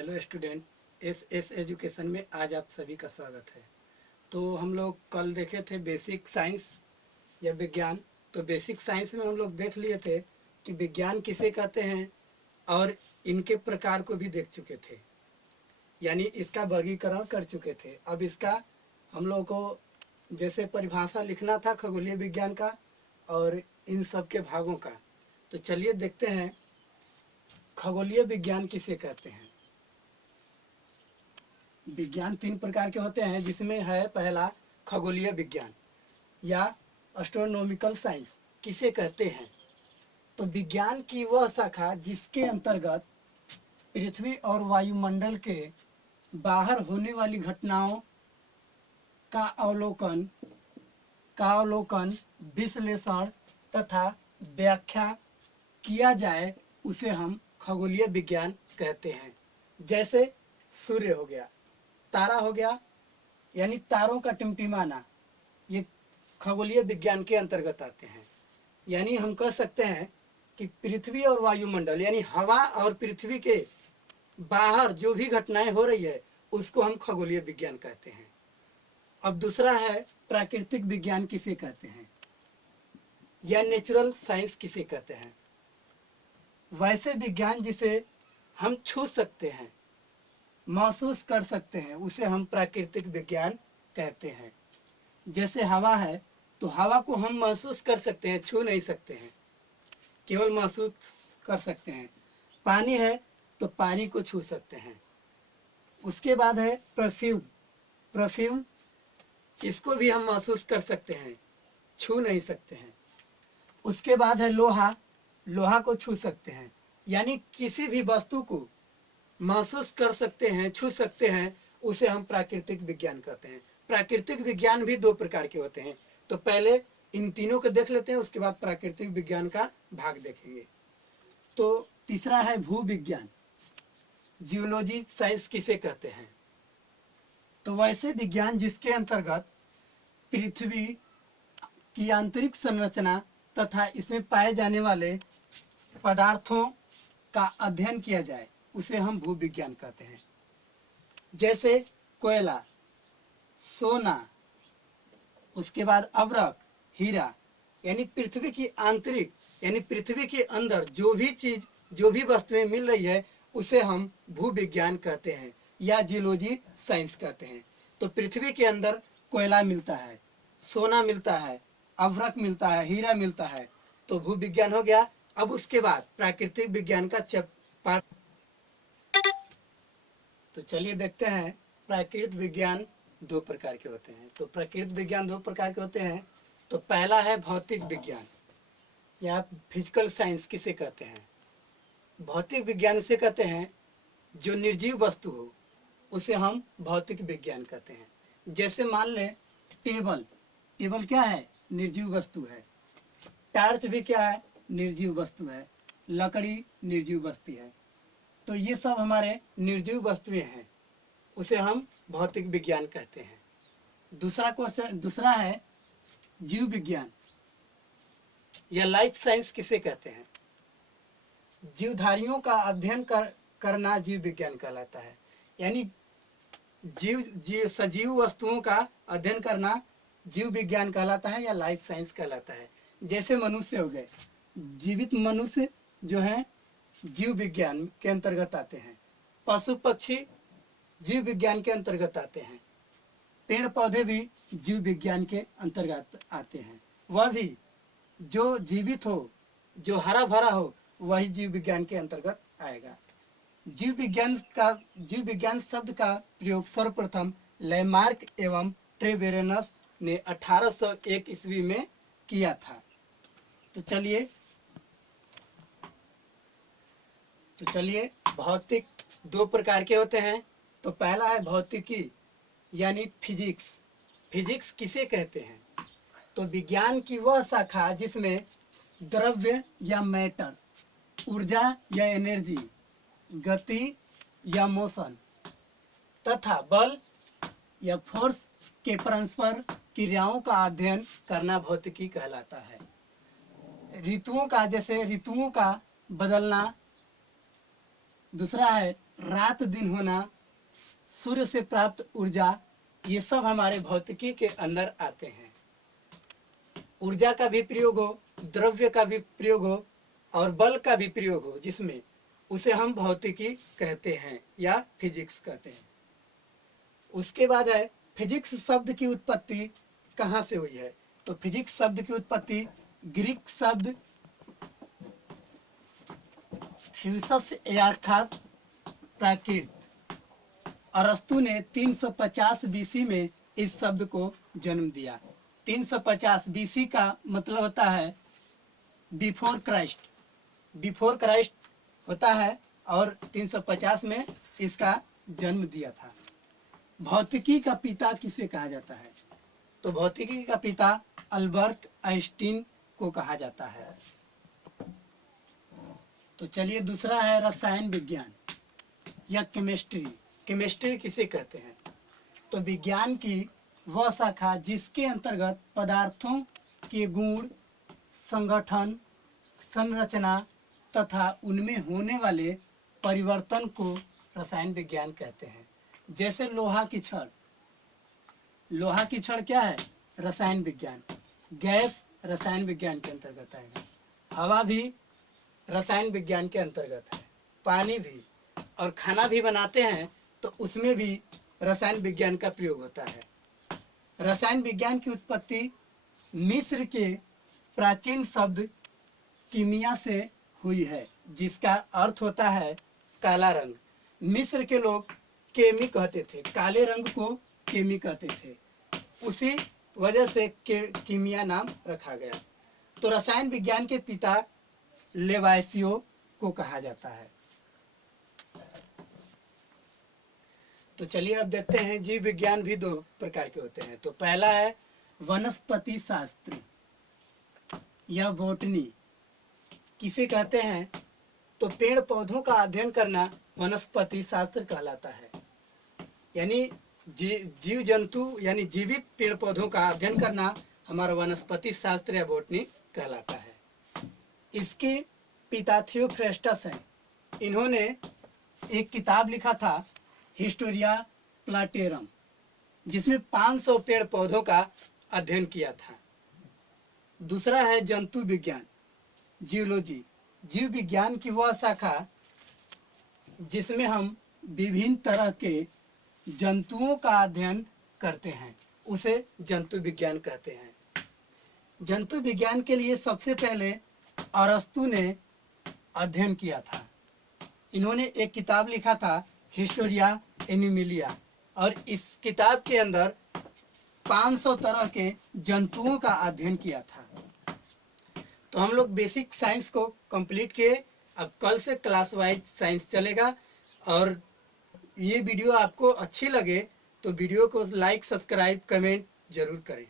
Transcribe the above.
Hello student, S education में आज आप सभी का स्वागत है। तो हम लोग कल देखे थे बेसिक साइंस या विज्ञान। तो बेसिक साइंस में हम लोग देख लिए थे कि विज्ञान किसे कहते हैं और इनके प्रकार को भी देख चुके थे, यानी इसका वर्गीकरण कर चुके थे। अब इसका हम लोग को जैसे परिभाषा लिखना था खगोलीय विज्ञान का और इन सब के भागों का। तो चलिए देखते हैं खगोलीय विज्ञान किसे कहते हैं। विज्ञान तीन प्रकार के होते हैं, जिसमें है पहला खगोलीय विज्ञान या एस्ट्रोनॉमिकल साइंस किसे कहते हैं। तो विज्ञान की वह शाखा जिसके अंतर्गत पृथ्वी और वायुमंडल के बाहर होने वाली घटनाओं का अवलोकन, विश्लेषण तथा व्याख्या किया जाए, उसे हम खगोलीय विज्ञान कहते हैं। जैसे सूर्य हो गया, तारा हो गया, यानी तारों का टिमटिमाना, ये खगोलीय विज्ञान के अंतर्गत आते हैं। यानी हम कह सकते हैं कि पृथ्वी और वायुमंडल यानी हवा और पृथ्वी के बाहर जो भी घटनाएं हो रही है उसको हम खगोलीय विज्ञान कहते हैं। अब दूसरा है प्राकृतिक विज्ञान किसे कहते हैं या नेचुरल साइंस किसे कहते हैं। वैसे विज्ञान जिसे हम छू सकते हैं, महसूस कर सकते हैं, उसे हम प्राकृतिक विज्ञान कहते हैं। जैसे हवा है तो हवा को हम महसूस कर सकते हैं, छू नहीं सकते हैं, केवल महसूस कर सकते हैं। पानी है तो पानी को छू सकते हैं। उसके बाद है परफ्यूम, इसको भी हम महसूस कर सकते हैं, छू नहीं सकते हैं। उसके बाद है लोहा को छू सकते हैं, यानी किसी भी वस्तु को महसूस कर सकते हैं, छू सकते हैं, उसे हम प्राकृतिक विज्ञान कहते हैं। प्राकृतिक विज्ञान भी दो प्रकार के होते हैं। तो पहले इन तीनों को देख लेते हैं, उसके बाद प्राकृतिक विज्ञान का भाग देखेंगे। तो तीसरा है भूविज्ञान, जियोलॉजी साइंस किसे कहते हैं। तो वैसे विज्ञान जिसके अंतर्गत पृथ्वी की आंतरिक संरचना तथा इसमें पाए जाने वाले पदार्थों का अध्ययन किया जाए, उसे हम भूविज्ञान कहते हैं। जैसे कोयला, सोना, उसके बाद अवरक, हीरा, यानी पृथ्वी की आंतरिक यानी पृथ्वी के अंदर जो भी चीज, जो भी वस्तुएं मिल रही है, उसे हम भूविज्ञान कहते हैं या जियोलॉजी साइंस कहते हैं। तो पृथ्वी के अंदर कोयला मिलता है, सोना मिलता है, अवरक मिलता है, हीरा मिलता है, तो भूविज्ञान हो गया। अब उसके बाद प्राकृतिक विज्ञान का पार्ट। तो चलिए देखते हैं प्राकृतिक विज्ञान दो प्रकार के होते हैं। तो प्राकृतिक विज्ञान दो प्रकार के होते हैं। तो पहला है भौतिक विज्ञान या फिजिकल साइंस किसे कहते हैं। भौतिक विज्ञान से कहते हैं जो निर्जीव वस्तु हो, उसे हम भौतिक विज्ञान कहते हैं। जैसे मान लें टेबल क्या है, निर्जीव वस्तु है। टार्च भी क्या है, निर्जीव वस्तु है। लकड़ी निर्जीव वस्तु है। तो ये सब हमारे निर्जीव वस्तुएं हैं, उसे हम भौतिक विज्ञान कहते हैं। दूसरा है जीव विज्ञान या लाइफ साइंस किसे कहते हैं। जीवधारियों का अध्ययन करना जीव विज्ञान कहलाता है। यानी सजीव वस्तुओं का अध्ययन करना जीव विज्ञान कहलाता है या लाइफ साइंस कहलाता है। जैसे मनुष्य हो गए, जीवित मनुष्य जो हैं जीव विज्ञान के अंतर्गत आते हैं। पशु पक्षी जीव विज्ञान के अंतर्गत आते हैं। पेड़ पौधे भी जीव विज्ञान के अंतर्गत आते हैं। वह भी जो जीवित हो, जो हरा भरा हो, वही जीव विज्ञान के अंतर्गत आएगा। जीव विज्ञान शब्द का प्रयोग सर्वप्रथम लैमार्क एवं ट्रेवेरेनस ने 1801 ईस्वी में किया था। तो चलिए भौतिक दो प्रकार के होते हैं। तो पहला है भौतिकी यानी फिजिक्स किसे कहते हैं। तो विज्ञान की वह शाखा जिसमें द्रव्य या मैटर, ऊर्जा या एनर्जी, गति या मोशन तथा बल या फोर्स के परस्पर क्रियाओं का अध्ययन करना भौतिकी कहलाता है। ऋतुओं का बदलना, दूसरा है रात दिन होना, सूर्य से प्राप्त ऊर्जा, ये सब हमारे भौतिकी के अंदर आते हैं। ऊर्जा का भी प्रयोग हो, द्रव्य का भी प्रयोग हो और बल का भी प्रयोग हो जिसमें, उसे हम भौतिकी कहते हैं या फिजिक्स कहते हैं। उसके बाद है फिजिक्स शब्द की उत्पत्ति कहाँ से हुई है। तो फिजिक्स शब्द की उत्पत्ति ग्रीक शब्द फ्यूसस अर्थात प्राकृत, अरस्तु ने 350 बीसी में इस शब्द को जन्म दिया। 350 बीसी का मतलब होता है बिफोर क्राइस्ट, बिफोर क्राइस्ट होता है और 350 में इसका जन्म दिया था। भौतिकी का पिता किसे कहा जाता है। तो भौतिकी का पिता अल्बर्ट आइंस्टीन को कहा जाता है। तो चलिए दूसरा है रसायन विज्ञान या केमिस्ट्री। केमिस्ट्री किसे कहते हैं। तो विज्ञान की वह शाखा जिसके अंतर्गत पदार्थों के गुण, संगठन, संरचना तथा उनमें होने वाले परिवर्तन को रसायन विज्ञान कहते हैं। जैसे लोहा की छड़, लोहा की छड़ क्या है, रसायन विज्ञान। गैस रसायन विज्ञान के अंतर्गत आएगा, हवा भी रसायन विज्ञान के अंतर्गत है, पानी भी, और खाना भी बनाते हैं तो उसमें भी रसायन विज्ञान का प्रयोग होता है। रसायन विज्ञान की उत्पत्ति मिस्र के प्राचीन शब्द कीमिया से हुई है, जिसका अर्थ होता है काला रंग। मिस्र के लोग केमी कहते थे, काले रंग को केमी कहते थे, उसी वजह से कीमिया नाम रखा गया। तो रसायन विज्ञान के पिता लेवाइसियो को कहा जाता है। तो चलिए अब देखते हैं जीव विज्ञान भी 2 प्रकार के होते हैं। तो पहला है वनस्पति शास्त्र या बॉटनी। किसे कहते हैं। तो पेड़ पौधों का अध्ययन करना वनस्पति शास्त्र कहलाता है। यानी जीव जंतु यानी जीवित पेड़ पौधों का अध्ययन करना हमारा वनस्पति शास्त्र या बॉटनी कहलाता है। इसके पिता थियोफ्रेस्टस हैं। इन्होंने एक किताब लिखा था हिस्टोरिया प्लाटेरम, जिसमें 500 पेड़ पौधों का अध्ययन किया था। दूसरा है जंतु विज्ञान, जियोलॉजी। जीव विज्ञान की वह शाखा जिसमें हम विभिन्न तरह के जंतुओं का अध्ययन करते हैं, उसे जंतु विज्ञान कहते हैं। जंतु विज्ञान के लिए सबसे पहले अरस्तु ने अध्ययन किया था। इन्होंने एक किताब लिखा था हिस्टोरिया एनिमिलिया, और इस किताब के अंदर 500 तरह के जंतुओं का अध्ययन किया था। तो हम लोग बेसिक साइंस को कंप्लीट किए। अब कल से क्लास वाइज साइंस चलेगा। और ये वीडियो आपको अच्छी लगे तो वीडियो को लाइक, सब्सक्राइब, कमेंट जरूर करें।